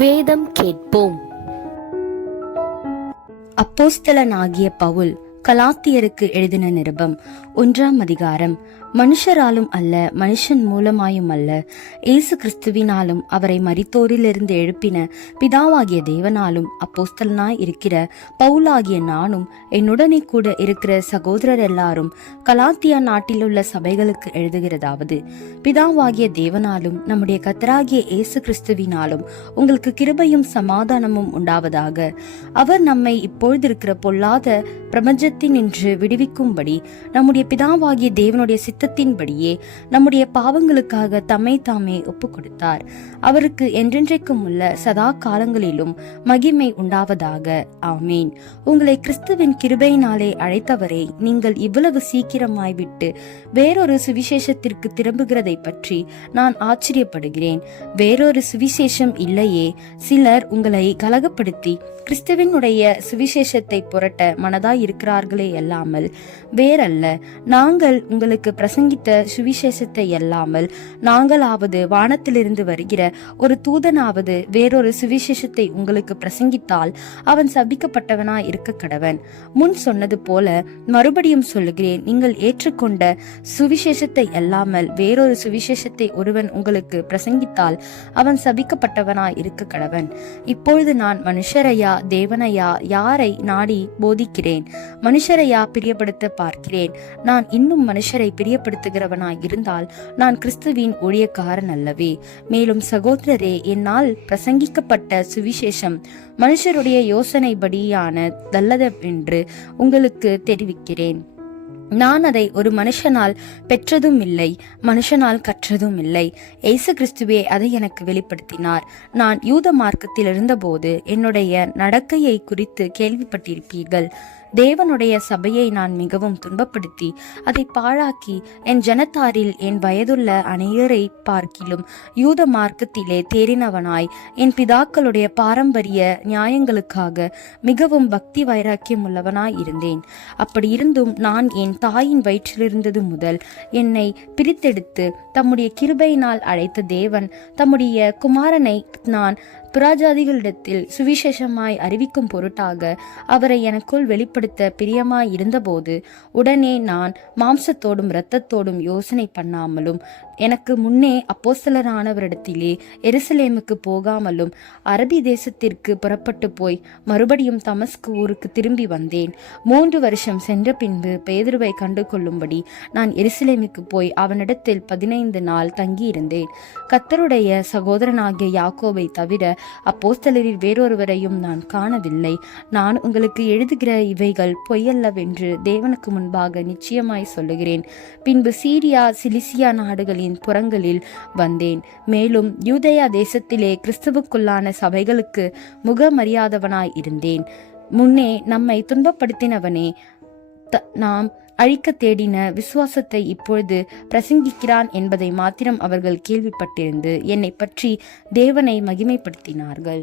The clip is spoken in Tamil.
வேதம் கேட்போம். அப்போஸ்தலனாகிய பவுல் கலாத்தியருக்கு எழுதின நிருபம் 1ஆம் அதிகாரம். மனுஷராலும் அல்ல, மனுஷன் மூலமாயும் அல்ல, இயேசு கிறிஸ்துவினாலும் அவரை மரித்தோரிலிருந்து எழுப்பின பிதாவாகிய தேவனாலும் அப்போஸ்தலனாய் இருக்கிற பவுலாகிய நானும் என்னுடனே கூட இருக்கிற சகோதரர் எல்லாரும் கலாத்தியா நாட்டிலுள்ள சபைகளுக்கு எழுதுகிறதாவது: பிதாவாகிய தேவனாலும் நம்முடைய கர்த்தராகிய இயேசு கிறிஸ்துவினாலும் உங்களுக்கு கிருபையும் சமாதானமும் உண்டாவதாக. அவர் நம்மை இப்பொழுது இருக்கிற பொல்லாத பிரபஞ்சத்தினின்று விடுவிக்கும்படி நம்முடைய பிதாவாகிய தேவனுடைய சித்தத்தின்படியே நம்முடைய பாவங்களுக்காக தம்மை தாமே ஒப்பு கொடுத்தார். அவருக்கு என்றென்றைக்கும் உள்ள சதா காலங்களிலும் மகிமை உண்டாவதாக. ஆமீன். உங்களை கிறிஸ்துவின் கிருபையினாலே அழைத்தவரை நீங்கள் இவ்வளவு சீக்கிரமாய் விட்டு வேறொரு சுவிசேஷத்திற்கு திரும்புகிறதை பற்றி நான் ஆச்சரியப்படுகிறேன். வேறொரு சுவிசேஷம் இல்லையே. சிலர் உங்களை கலகப்படுத்தி கிறிஸ்துவினுடைய சுவிசேஷத்தை புரட்ட மனதாய் இருக்கிறார்களே அல்லாமல் வேறல்ல. நாங்கள் உங்களுக்கு பிரசங்கித்த சுவிசேஷத்தை அல்லாமல் நாங்களாவது வானத்திலிருந்து வருகிற ஒரு தூதனாவது வேறொரு சுவிசேஷத்தை உங்களுக்கு பிரசங்கித்தால் அவன் சபிக்கப்பட்டவனாய் இருக்க கடவன். முன் சொன்னது போல மறுபடியும் சொல்லுகிறேன், நீங்கள் ஏற்றுக்கொண்ட சுவிசேஷத்தை அல்லாமல் வேறொரு சுவிசேஷத்தை ஒருவன் உங்களுக்கு பிரசங்கித்தால் அவன் சபிக்கப்பட்டவனாய் இருக்க கடவன். இப்பொழுது நான் மனுஷரையா தேவனையா யாரை நாடி போதிக்கிறேன்? மனுஷரையா பிரியப்படுத்த பார்க்கிறேன்? நான் இன்னும் மனுஷரை பிரியப்படுத்துகிறவனாய் இருந்தால் நான் கிறிஸ்துவின் ஊழியக்காரன் அல்லவே. மேலும் சகோதரரே, என்னால் பிரசங்கிக்கப்பட்ட சுவிசேஷம் மனுஷருடைய யோசனைபடியான தல்லதென்று உங்களுக்கு தெரிவிக்கிறேன். நான் அதை ஒரு மனுஷனால் பெற்றதும் இல்லை, மனுஷனால் கற்றதும் இல்லை. இயேசு கிறிஸ்துவே அதை எனக்கு வெளிப்படுத்தினார். நான் யூத மார்க்கத்தில் இருந்தபோது என்னுடைய நடக்கையை குறித்து கேள்விப்பட்டிருப்பீர்கள். தேவனுடைய சபையை நான் மிகவும் துன்பப்படுத்தி அதை பாழாக்கி என் ஜனத்தாரில் என் வயதுள்ள அநேகரை பார்க்கிலும் யூத மார்க்கத்திலே தேறினவனாய் என் பிதாக்களுடைய பாரம்பரிய நியாயங்களுக்காக மிகவும் பக்தி வைராக்கியம் உள்ளவனாய் இருந்தேன். அப்படி இருந்தும் நான் என் தாயின் வயிற்றிலிருந்தது முதல் என்னை பிரித்தெடுத்து தம்முடைய கிருபையினால் அழைத்த தேவன் தம்முடைய குமாரனை நான் புராஜாதிகளிடத்தில் சுவிசேஷமாய் அறிவிக்கும் பொருட்டாக அவரை எனக்குள் வெளிப்படுத்த பிரியமாய் இருந்தபோது உடனே நான் மாம்சத்தோடும் இரத்தத்தோடும் யோசனை பண்ணாமலும் எனக்கு முன்னே அப்போஸ்தலரானவரிடத்திலே எருசலேமுக்கு போகாமலும் அரபி தேசத்திற்கு புறப்பட்டு போய் மறுபடியும் தமஸ்கு ஊருக்கு திரும்பி வந்தேன். 3 வருஷம் சென்ற பின்பு பேதுருவை கண்டு கொள்ளும்படி நான் எருசலேமுக்கு போய் அவனிடத்தில் 15 நாள் தங்கியிருந்தேன். கர்த்தருடைய சகோதரனாகிய யாக்கோபை தவிர அப்போஸ்தலரில் வேறொருவரையும் நான் காணவில்லை. நான் உங்களுக்கு எழுதுகிற இவைகள் பொய்யல்லவென்று தேவனுக்கு முன்பாக நிச்சயமாய் சொல்லுகிறேன். பின்பு சீரியா சிலிசியா நாடுகளின் புறங்களில் வந்தேன். மேலும் யூதேயா தேசத்திலே கிறிஸ்துவுக்குள்ளான சபைகளுக்கு முகமறியாதவனாய் இருந்தேன். முன்னே நம்மை துன்பப்படுத்தினவனே நாம் அழிக்க தேடின விசுவாசத்தை இப்பொழுது பிரசங்கிக்கிறான் என்பதை மாத்திரம் அவர்கள் கேள்விப்பட்டிருந்து என்னை பற்றி தேவனை மகிமைப்படுத்தினார்கள்.